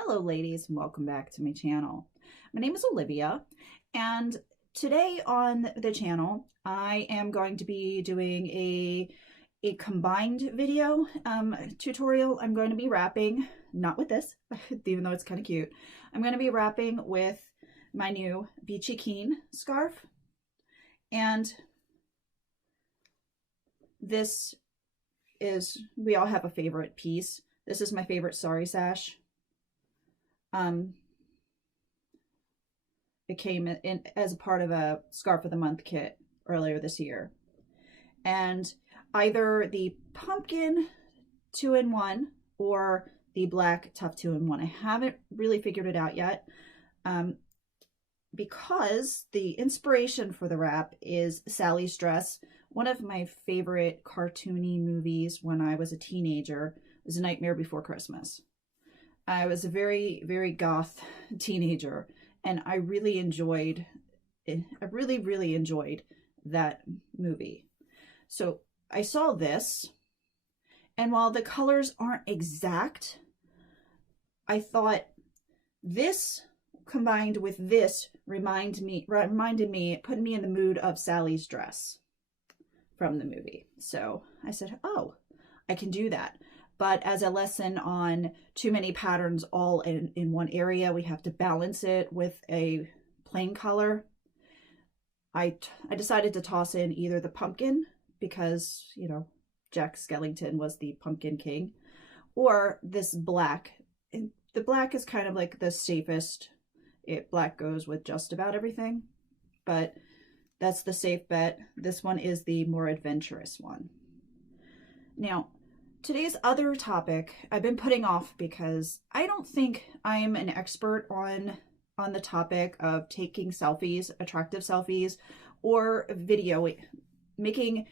Hello ladies, and welcome back to my channel. My name is Olivia, and today on the channel I am going to be doing a combined video tutorial. I'm going to be wrapping, not with this, even though it's kind of cute. I'm going to be wrapping with my new Beachy scarf, and this is, we all have a favorite piece. This is my favorite Sari sash. It came in as a part of a Scarf of the Month kit earlier this year. And either the pumpkin 2-in-1 or the black tough 2-in-1. I haven't really figured it out yet, because the inspiration for the wrap is Sally's Dress. One of my favorite cartoony movies when I was a teenager was A Nightmare Before Christmas. I was a very, very goth teenager, and I really enjoyed it. I really enjoyed that movie. So I saw this, and while the colors aren't exact, I thought this combined with this reminded me, put me in the mood of Sally's Dress from the movie. So I said, oh, I can do that. But as a lesson on too many patterns all in one area, we have to balance it with a plain color. I decided to toss in either the pumpkin, because, you know, Jack Skellington was the Pumpkin King, or this black. And the black is kind of like the safest. Black goes with just about everything, but that's the safe bet. This one is the more adventurous one. Now, today's other topic I've been putting off because I don't think I'm an expert on the topic of taking selfies, attractive selfies, or making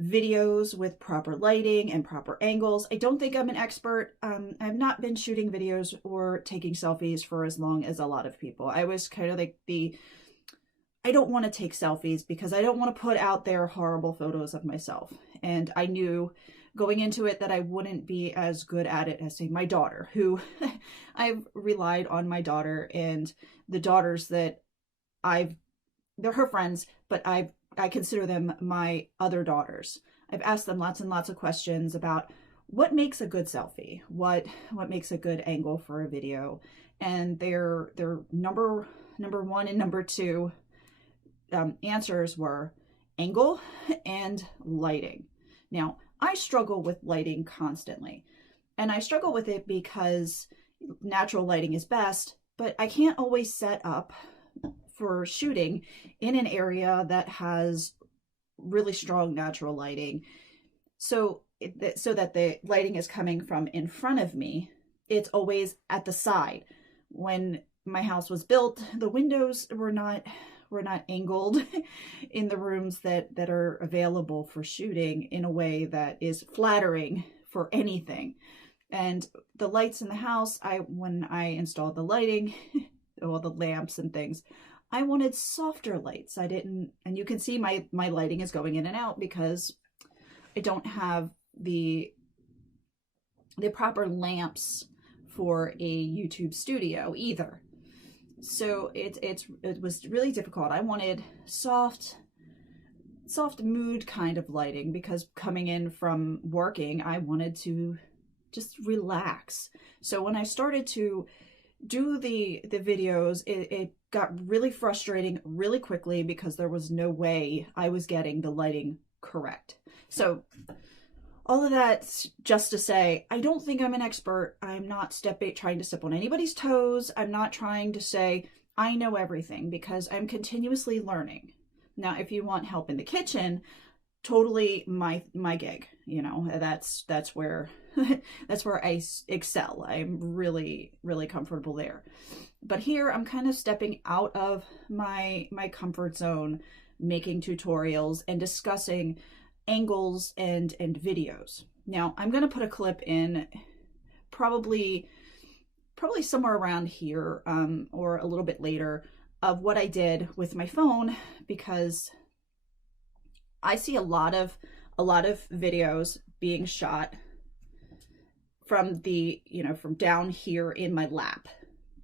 videos with proper lighting and proper angles. I don't think I'm an expert. I've not been shooting videos or taking selfies for as long as a lot of people. I was kind of like I don't want to take selfies because I don't want to put out there horrible photos of myself. And I knew going into it that I wouldn't be as good at it as, say, my daughter, who I've relied on my daughter, and the daughters that they're her friends, but I consider them my other daughters. I've asked them lots and lots of questions about what makes a good selfie, what makes a good angle for a video, and their number one and number two answers were angle and lighting. Now, I struggle with lighting constantly, and I struggle with it because natural lighting is best, but I can't always set up for shooting in an area that has really strong natural lighting. So that the lighting is coming from in front of me, it's always at the side. When my house was built, the windows were not angled in the rooms that are available for shooting in a way that is flattering for anything. And the lights in the house, when I installed the lighting, all the lamps and things, I wanted softer lights. And you can see my lighting is going in and out because I don't have the proper lamps for a YouTube studio either. So it was really difficult. I wanted soft mood kind of lighting because coming in from working, I wanted to just relax. So when I started to do the videos, it got really frustrating really quickly because there was no way I was getting the lighting correct. So all of that just to say, I don't think I'm an expert. I'm not trying to step on anybody's toes. I'm not trying to say I know everything, because I'm continuously learning. Now, if you want help in the kitchen, totally my gig. You know, that's where that's where I excel. I'm really comfortable there. But here I'm kind of stepping out of my comfort zone, making tutorials and discussing angles and videos. Now, I'm going to put a clip in probably somewhere around here, or a little bit later, of what I did with my phone, because I see a lot of videos being shot from the, from down here in my lap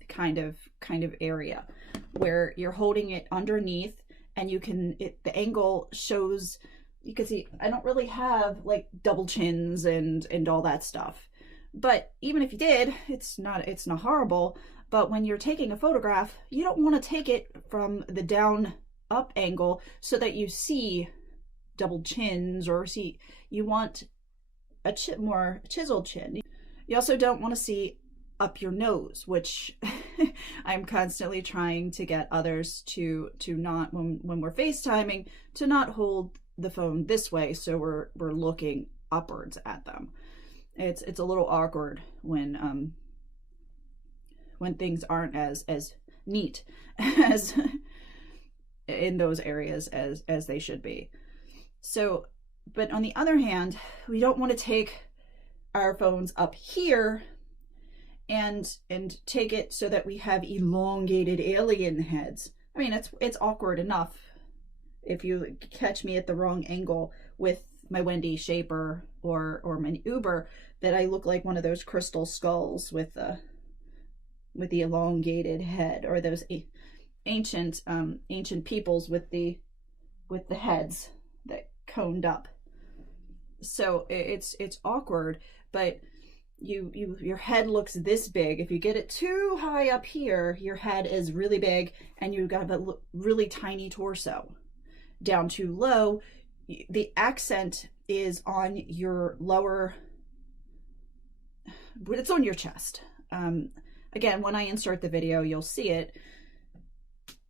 kind of area where you're holding it underneath, and the angle shows, you can see I don't really have like double chins and all that stuff. But even if you did, it's not horrible. But when you're taking a photograph, you don't want to take it from the down up angle so that you see double chins, or you want a more chiseled chin. You also don't want to see up your nose, which I'm constantly trying to get others to not, when we're FaceTiming, to not hold the phone this way so we're looking upwards at them. It's a little awkward when things aren't as neat as in those areas as they should be. So, but on the other hand, we don't want to take our phones up here and take it so that we have elongated alien heads. I mean, it's awkward enough if you catch me at the wrong angle with my Wendy shaper or my Uber, that I look like one of those crystal skulls with the elongated head, or those ancient peoples with the heads that coned up. So it's awkward, but your head looks this big. If you get it too high up here, your head is really big and you've got a really tiny torso. Down too low, the accent is on your lower, it's on your chest. Again, when I insert the video, you'll see it.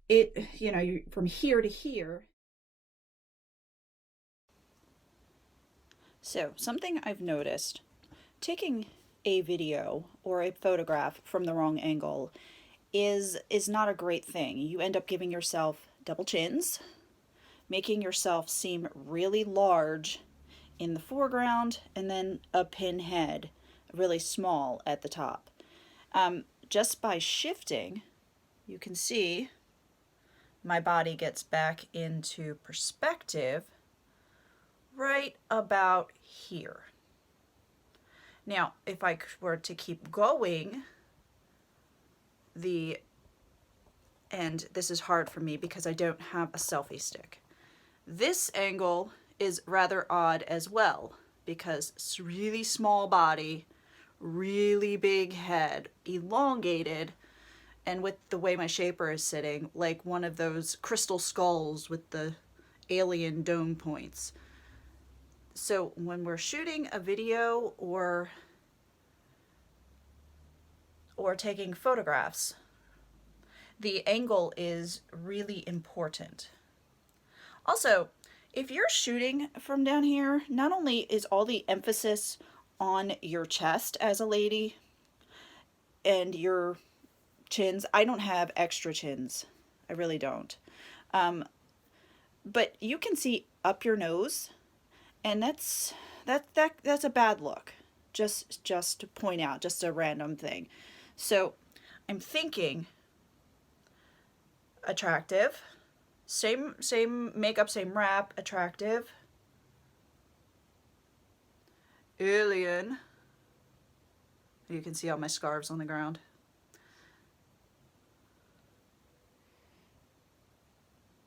You from here to here. So something I've noticed, taking a video or a photograph from the wrong angle is not a great thing. You end up giving yourself double chins, making yourself seem really large in the foreground, and then a pinhead, really small at the top. Just by shifting, you can see my body gets back into perspective right about here. Now, if I were to keep going, and this is hard for me because I don't have a selfie stick. This angle is rather odd as well, because it's really small body, really big head, elongated, and with the way my shaper is sitting, like one of those crystal skulls with the alien dome points. So when we're shooting a video or taking photographs, the angle is really important. Also, if you're shooting from down here, not only is all the emphasis on your chest as a lady and your chins, I don't have extra chins, I really don't, but you can see up your nose, and that's a bad look. Just to point out, just a random thing. So I'm thinking attractive, same makeup, same wrap, attractive, alien. You can see all my scarves on the ground.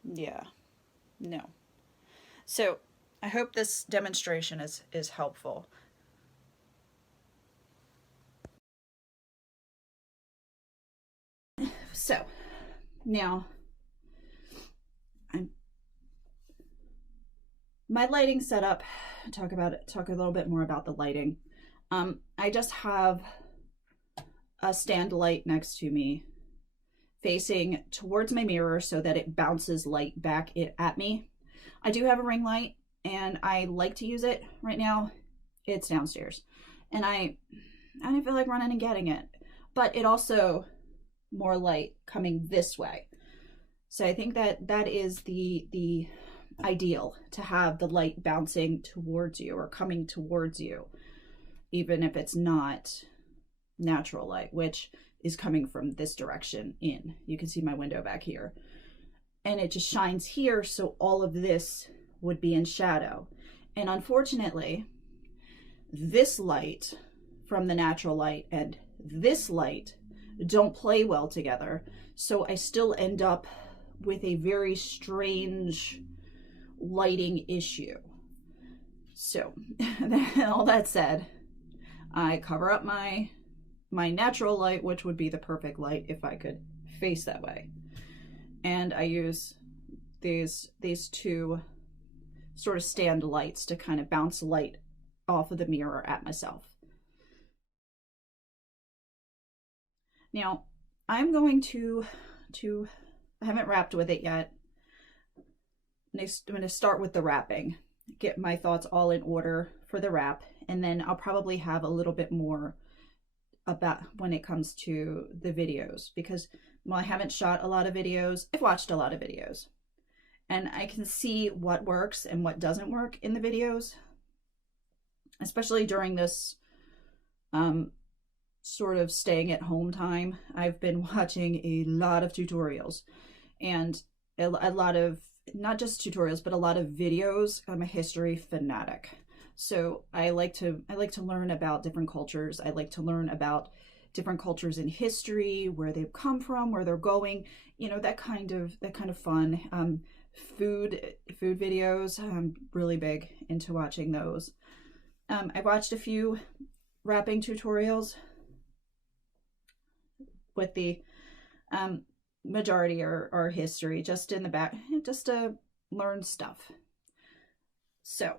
Yeah, no. So I hope this demonstration is helpful. So now my lighting setup, talk a little bit more about the lighting. I just have a stand light next to me facing towards my mirror so that it bounces light back at me. I do have a ring light and I like to use it. Right now it's downstairs and I don't feel like running and getting it, but it also more light coming this way. So I think that is the ideal, to have the light bouncing towards you or coming towards you, even if it's not natural light, which is coming from this direction in. You can see my window back here. And it just shines here, so all of this would be in shadow. And unfortunately, this light from the natural light and this light don't play well together. So I still end up with a very strange lighting issue. So all that said, I cover up my natural light, which would be the perfect light if I could face that way. And I use these two sort of stand lights to kind of bounce light off of the mirror at myself. Now, I'm going to I haven't wrapped with it yet. Next, I'm going to start with the wrapping, get my thoughts all in order for the wrap, and then I'll probably have a little bit more about when it comes to the videos, because while I haven't shot a lot of videos, I've watched a lot of videos, and I can see what works and what doesn't work in the videos, especially during this sort of staying at home time. I've been watching a lot of tutorials and a lot of, not just tutorials, but a lot of videos. I'm a history fanatic. So I like to learn about different cultures. I like to learn about different cultures in history, where they've come from, where they're going, you know, that kind of fun. Food videos, I'm really big into watching those. I've watched a few wrapping tutorials, with the majority are history, just in the back, just to learn stuff. So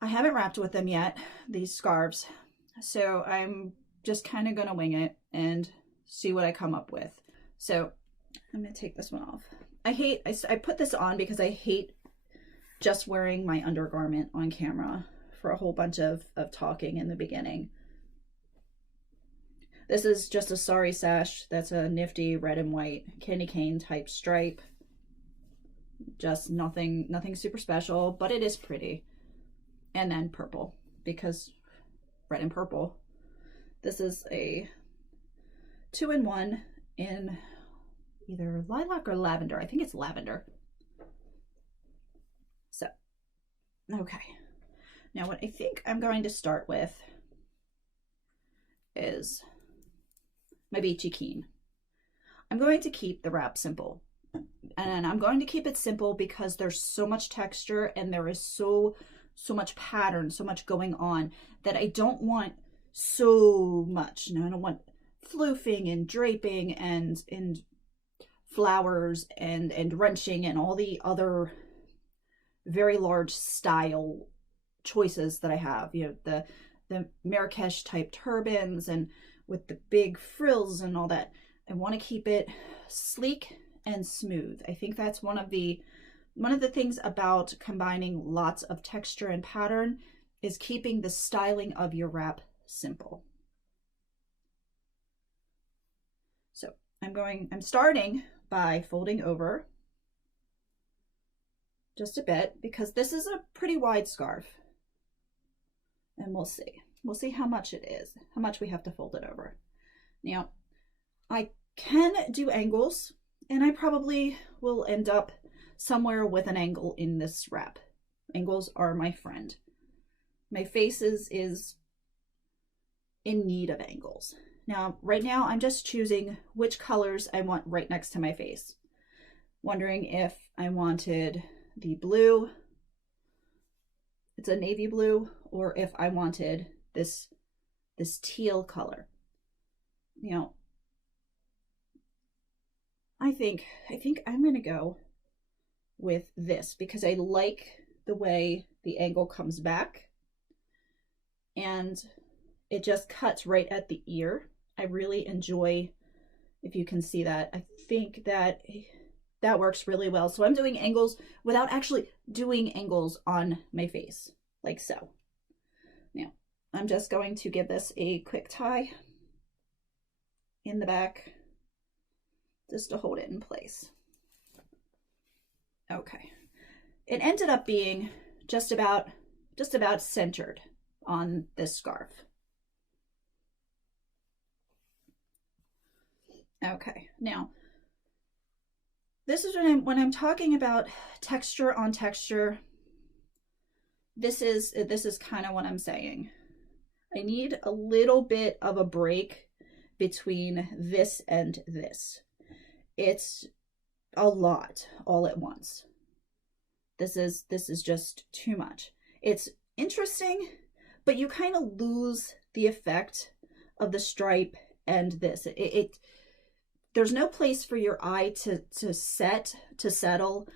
I haven't wrapped with them yet, these scarves, so I'm just kind of gonna wing it and see what I come up with. So I'm gonna take this one off. I put this on because I hate just wearing my undergarment on camera for a whole bunch of talking in the beginning. This is just a Sari sash. That's a nifty red and white candy cane type stripe. Just nothing super special, but it is pretty. And then purple, because red and purple. This is a 2-in-1 in either lilac or lavender. I think it's lavender. So, okay. Now what I think I'm going to start with is my Beachy Keen. I'm going to keep the wrap simple, and I'm going to keep it simple because there's so much texture and there is so much pattern, so much going on, that I don't want so much. No, I don't want floofing and draping and flowers and wrenching and all the other very large style choices that I have. You know, the Marrakesh type turbans and with the big frills and all that. I want to keep it sleek and smooth. I think that's one of the things about combining lots of texture and pattern is keeping the styling of your wrap simple. So I'm starting by folding over just a bit, because this is a pretty wide scarf, and we'll see how much it is, how much we have to fold it over. Now, I can do angles, and I probably will end up somewhere with an angle in this wrap. Angles are my friend. My face is in need of angles. Now, right now, I'm just choosing which colors I want right next to my face. Wondering if I wanted the blue, it's a navy blue, or if I wanted this teal color. You know, I think I'm gonna go with this because I like the way the angle comes back and it just cuts right at the ear. I really enjoy, if you can see that, I think that works really well. So I'm doing angles without actually doing angles on my face, like so. Now, I'm just going to give this a quick tie in the back just to hold it in place. Okay. It ended up being just about centered on this scarf. Okay. Now, this is when I'm talking about texture on texture. This is kind of what I'm saying. I need a little bit of a break between this and this. It's a lot all at once. This is just too much. It's interesting, but you kind of lose the effect of the stripe and this. There's no place for your eye to settle,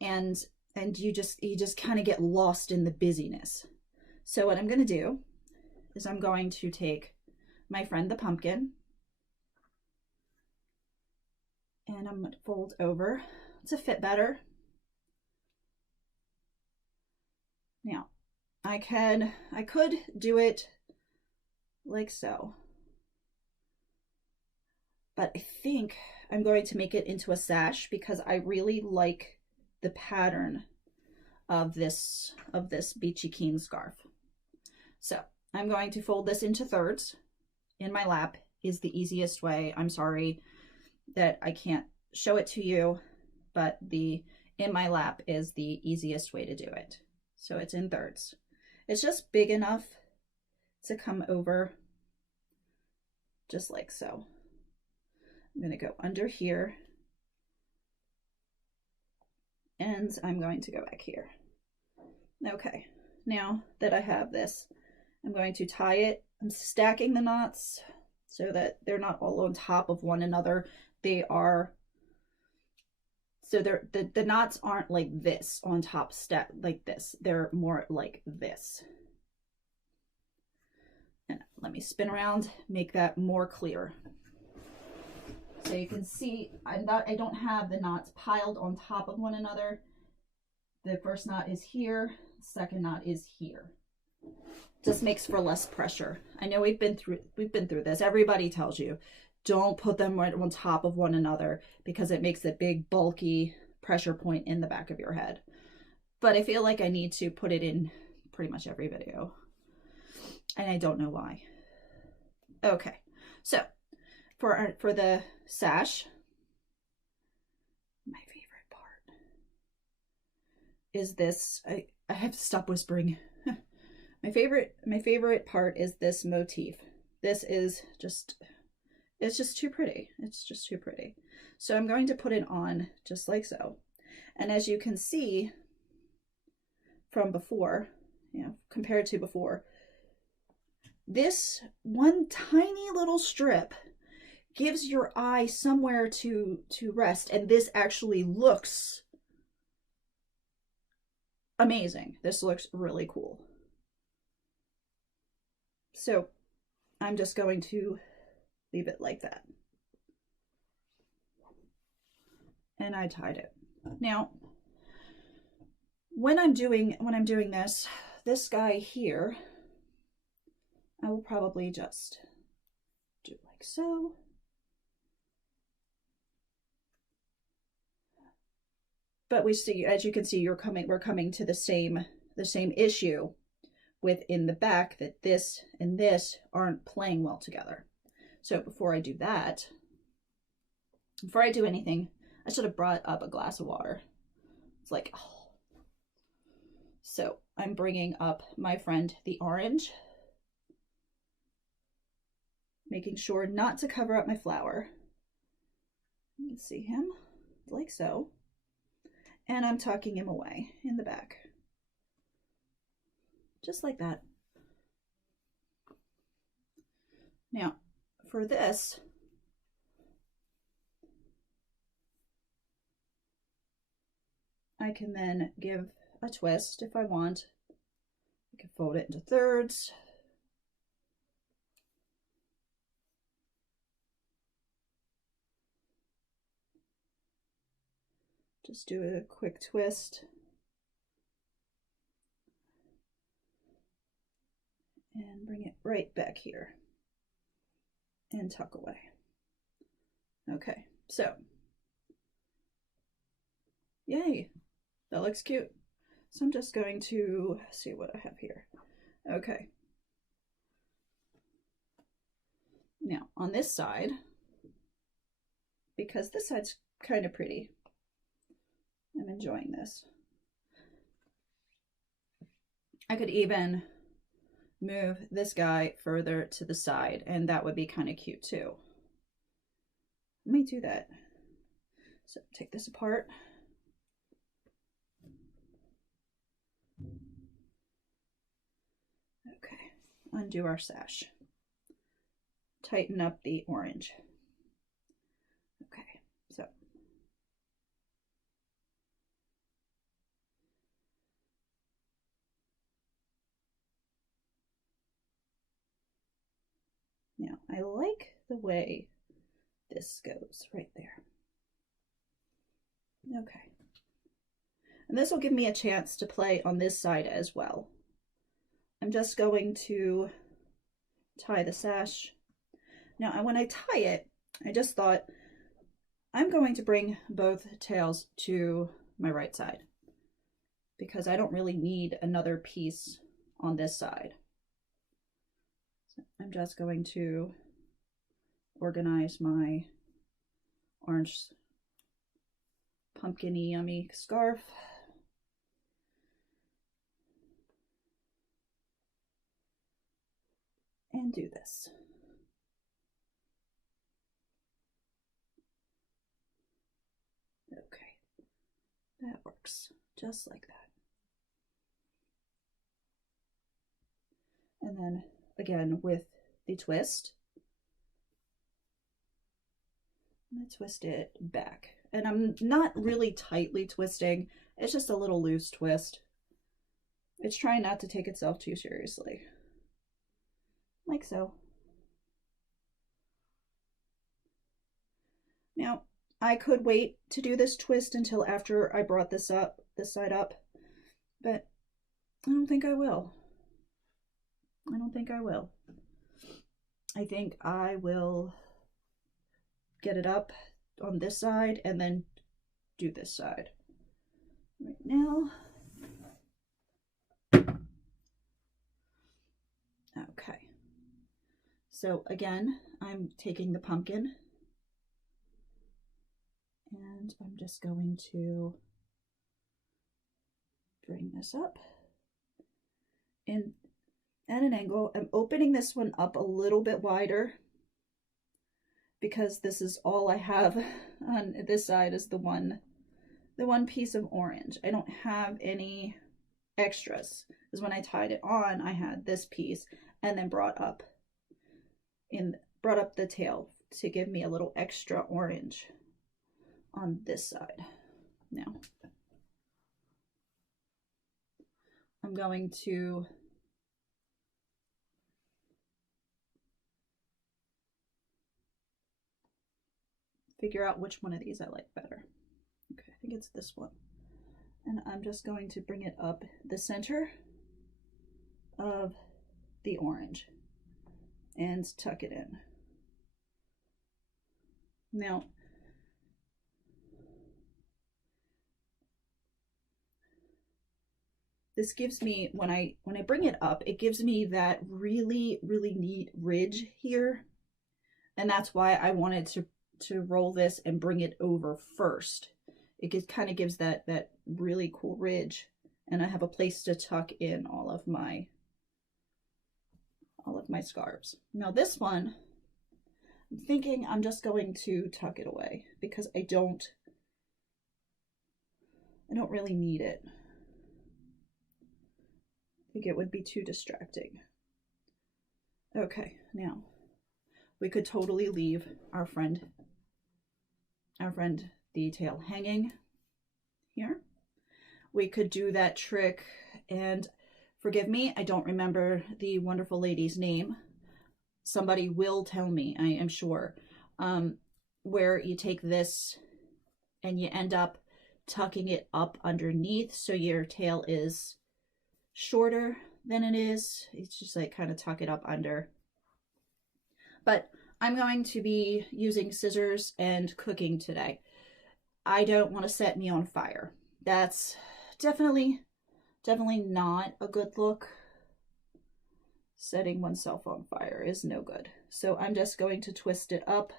and you just kind of get lost in the busyness. So what I'm going to do is I'm going to take my friend the pumpkin, and I'm going to fold over to fit better. Now, I could do it like so, but I think I'm going to make it into a sash because I really like the pattern of this Beachy Keen scarf. So I'm going to fold this into thirds. In my lap is the easiest way. I'm sorry that I can't show it to you, but in my lap is the easiest way to do it. So it's in thirds. It's just big enough to come over just like so. I'm going to go under here, and I'm going to go back here. Okay, now that I have this, I'm going to tie it. I'm stacking the knots so that they're not all on top of one another. The knots aren't like this on top stack like this. They're more like this. And let me spin around, make that more clear. So you can see I don't have the knots piled on top of one another. The first knot is here, the second knot is here. Just makes for less pressure. I know we've been through this. Everybody tells you don't put them right on top of one another because it makes a big bulky pressure point in the back of your head. But I feel like I need to put it in pretty much every video, and I don't know why. Okay, so for the sash, my favorite part is this. I have to stop whispering. My favorite part is this motif. This is just, it's just too pretty. It's just too pretty. So I'm going to put it on just like so. And as you can see from before, compared to before, this one tiny little strip gives your eye somewhere to rest, and this actually looks amazing. This looks really cool. So I'm just going to leave it like that. And I tied it. Now, when I'm doing this guy here, I will probably just do like so. But we see, as you can see, we're coming to the same issue within the back, that this and this aren't playing well together. So before I do that, before I do anything, I should have brought up a glass of water. It's like, oh. So I'm bringing up my friend the orange, making sure not to cover up my flower. You can see him like so. And I'm tucking him away in the back. Just like that. Now, for this, I can then give a twist if I want. I can fold it into thirds. Just do a quick twist. And bring it right back here. And tuck away. Okay, so. Yay, that looks cute. So I'm just going to see what I have here. Okay. Now, on this side, because this side's kind of pretty, I'm enjoying this. I could even move this guy further to the side, and that would be kind of cute too. Let me do that. So take this apart. Okay, undo our sash. Tighten up the orange. Okay, so now I like the way this goes right there. Okay. And this will give me a chance to play on this side as well. I'm just going to tie the sash. Now, when I tie it, I just thought I'm going to bring both tails to my right side because I don't really need another piece on this side. So I'm just going to organize my orange pumpkin-y yummy scarf. And do this. Okay, that works just like that. And then again with the twist, I'm going to twist it back. And I'm not really tightly twisting, it's just a little loose twist. It's trying not to take itself too seriously. Like so. Now, I could wait to do this twist until after I brought this side up, but I don't think I will. I don't think I will. I think I will get it up on this side and then do this side. Right now. Okay. So again, I'm taking the pumpkin and I'm just going to bring this up and at an angle. I'm opening this one up a little bit wider because this is all I have on this side is the one piece of orange. I don't have any extras because when I tied it on, I had this piece and then brought up the tail to give me a little extra orange on this side. Now I'm going to figure out which one of these I like better. Okay, I think it's this one. And I'm just going to bring it up the center of the orange and tuck it in. Now, this gives me, when I bring it up, it gives me that really, really neat ridge here. And that's why I wanted to roll this and bring it over first. It kind of gives that really cool ridge. And I have a place to tuck in all of my scarves. Now this one, I'm thinking I'm just going to tuck it away because I don't really need it. I think it would be too distracting. Okay, now we could totally leave our friend the tail hanging here. We could do that trick, and forgive me, I don't remember the wonderful lady's name. Somebody will tell me, I am sure, where you take this and you end up tucking it up underneath so your tail is shorter than it is. It's just like kind of tuck it up under. But I'm going to be using scissors and cooking today. I don't want to set me on fire. That's definitely not a good look. Setting oneself on fire is no good. So I'm just going to twist it up,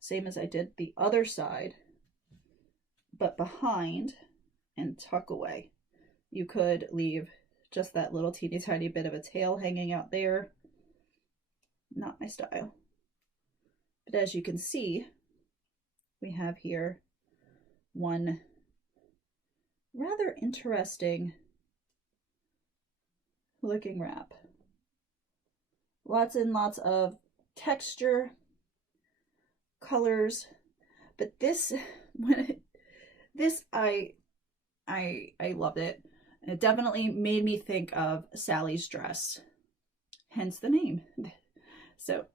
same as I did the other side, but behind and tuck away. You could leave just that little teeny tiny bit of a tail hanging out there. Not my style. But as you can see, we have here one rather interesting looking wrap. Lots and lots of texture, colors, but this I loved it. And it definitely made me think of Sally's dress, hence the name. So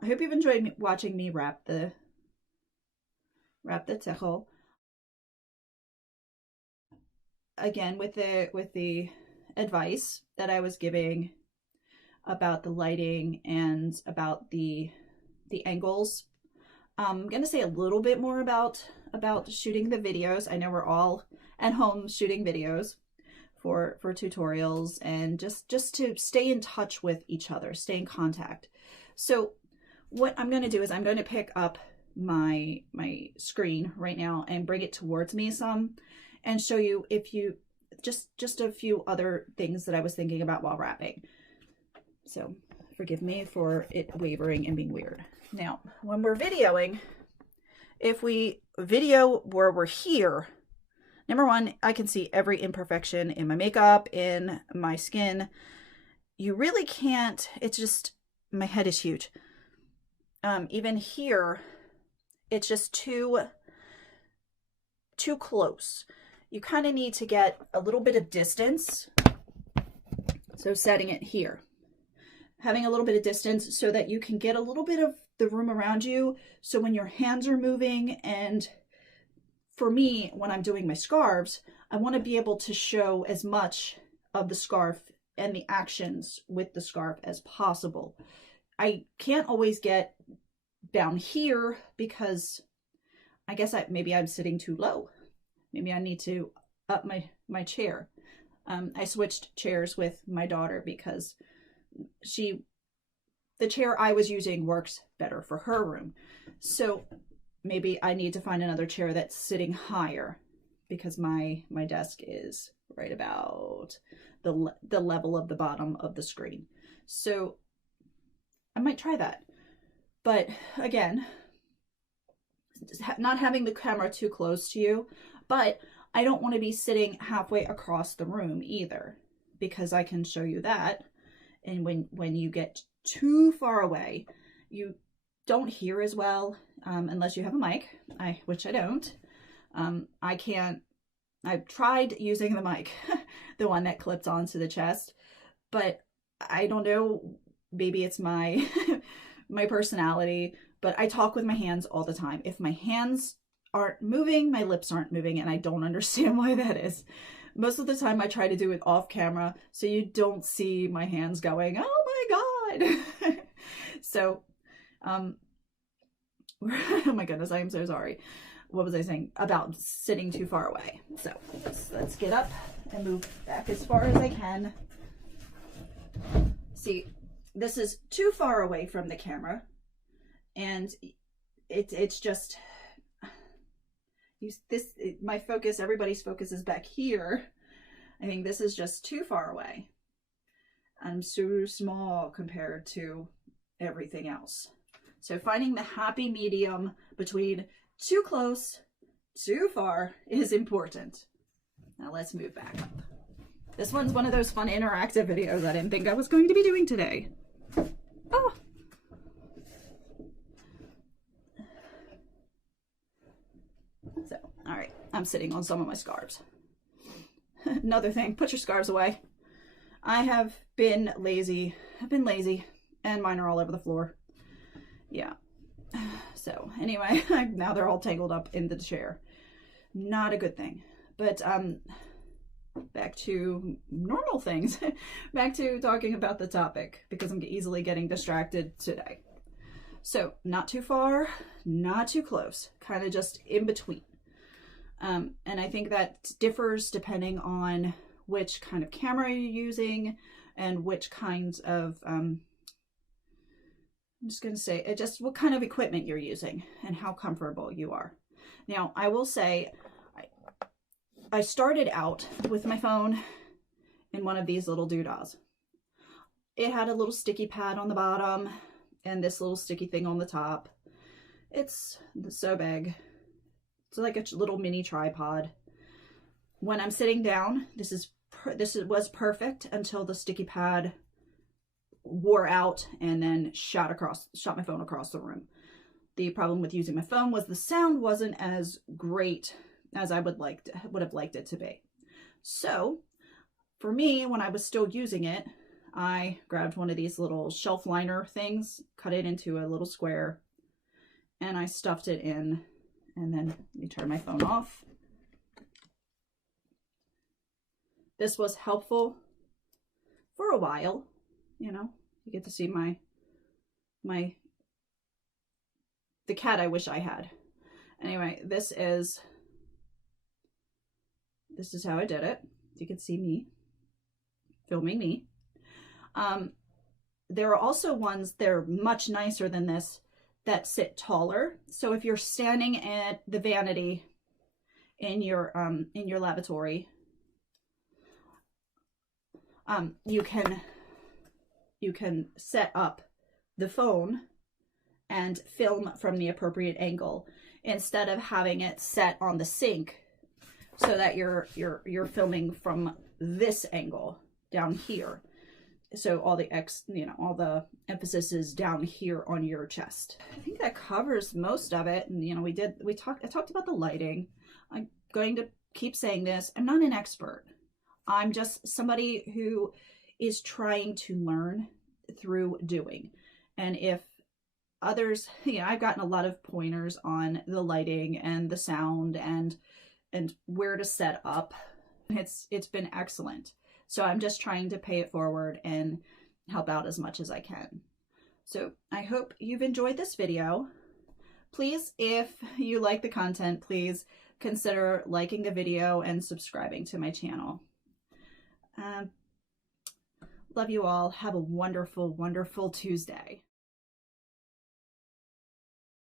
I hope you've enjoyed watching me wrap the Tichel. Again, with the advice that I was giving about the lighting and about the angles, I'm gonna say a little bit more about shooting the videos. I know we're all at home shooting videos for tutorials and just to stay in touch with each other, stay in contact. So what I'm going to do is I'm going to pick up my screen right now and bring it towards me some and show you just a few other things that I was thinking about while wrapping. So forgive me for it wavering and being weird. Now, when we're videoing, if we video where we're here, number one, I can see every imperfection in my makeup, in my skin. You really can't, it's just, my head is huge. Even here, it's just too close. You kind of need to get a little bit of distance. So setting it here, having a little bit of distance so that you can get a little bit of the room around you. So when your hands are moving, and for me, when I'm doing my scarves, I want to be able to show as much of the scarf and the actions with the scarf as possible. I can't always get down here because I guess maybe I'm sitting too low. Maybe I need to up my chair. I switched chairs with my daughter because the chair I was using works better for her room. So maybe I need to find another chair that's sitting higher because my desk is right about the level of the bottom of the screen. So I might try that. But again, not having the camera too close to you, but I don't want to be sitting halfway across the room either, because I can show you that. And when you get too far away, you don't hear as well, unless you have a mic, which I don't. I've tried using the mic, the one that clips onto the chest, but I don't know, maybe it's my my personality, but I talk with my hands all the time. If my hands aren't moving, my lips aren't moving, and I don't understand why that is. Most of the time I try to do it off camera so you don't see my hands going, oh my God. So, oh my goodness, I am so sorry. What was I saying about sitting too far away? So let's get up and move back as far as I can. See, this is too far away from the camera, and it's just my focus, everybody's focus is back here. I think this is just too far away. I'm so small compared to everything else. So finding the happy medium between too close, too far is important. Now let's move back up. This one's one of those fun interactive videos I didn't think I was going to be doing today. Oh. So, all right, I'm sitting on some of my scarves. Another thing, put your scarves away. I have been lazy. I've been lazy, and mine are all over the floor. Yeah. So anyway, now they're all tangled up in the chair. Not a good thing. But back to normal things. Back to talking about the topic, because I'm easily getting distracted today. So not too far, not too close, kind of just in between. And I think that differs depending on which kind of camera you're using and which kinds of, I'm just going to say, just what kind of equipment you're using and how comfortable you are. Now, I will say, I started out with my phone in one of these little doodahs. It had a little sticky pad on the bottom and this little sticky thing on the top. It's so big. It's like a little mini tripod. When I'm sitting down, this was perfect until the sticky pad wore out and then shot my phone across the room. The problem with using my phone was the sound wasn't as great as I would have liked it to be. So for me, when I was still using it, I grabbed one of these little shelf liner things, cut it into a little square, and I stuffed it in, and then let me turn my phone off. This was helpful for a while, you know. You get to see the cat I wish I had. Anyway, this is how I did it. You can see me filming me. There are also ones that are much nicer than this that sit taller. So if you're standing at the vanity in your lavatory, you can set up the phone and film from the appropriate angle instead of having it set on the sink so that you're filming from this angle down here. So all the all the emphasis is down here on your chest. I think that covers most of it. And I talked about the lighting. I'm going to keep saying this. I'm not an expert. I'm just somebody who is trying to learn through doing. And if others, I've gotten a lot of pointers on the lighting and the sound and where to set up. It's been excellent. So I'm just trying to pay it forward and help out as much as I can. So I hope you've enjoyed this video. Please, if you like the content, please consider liking the video and subscribing to my channel. Love you all. Have a wonderful, wonderful Tuesday.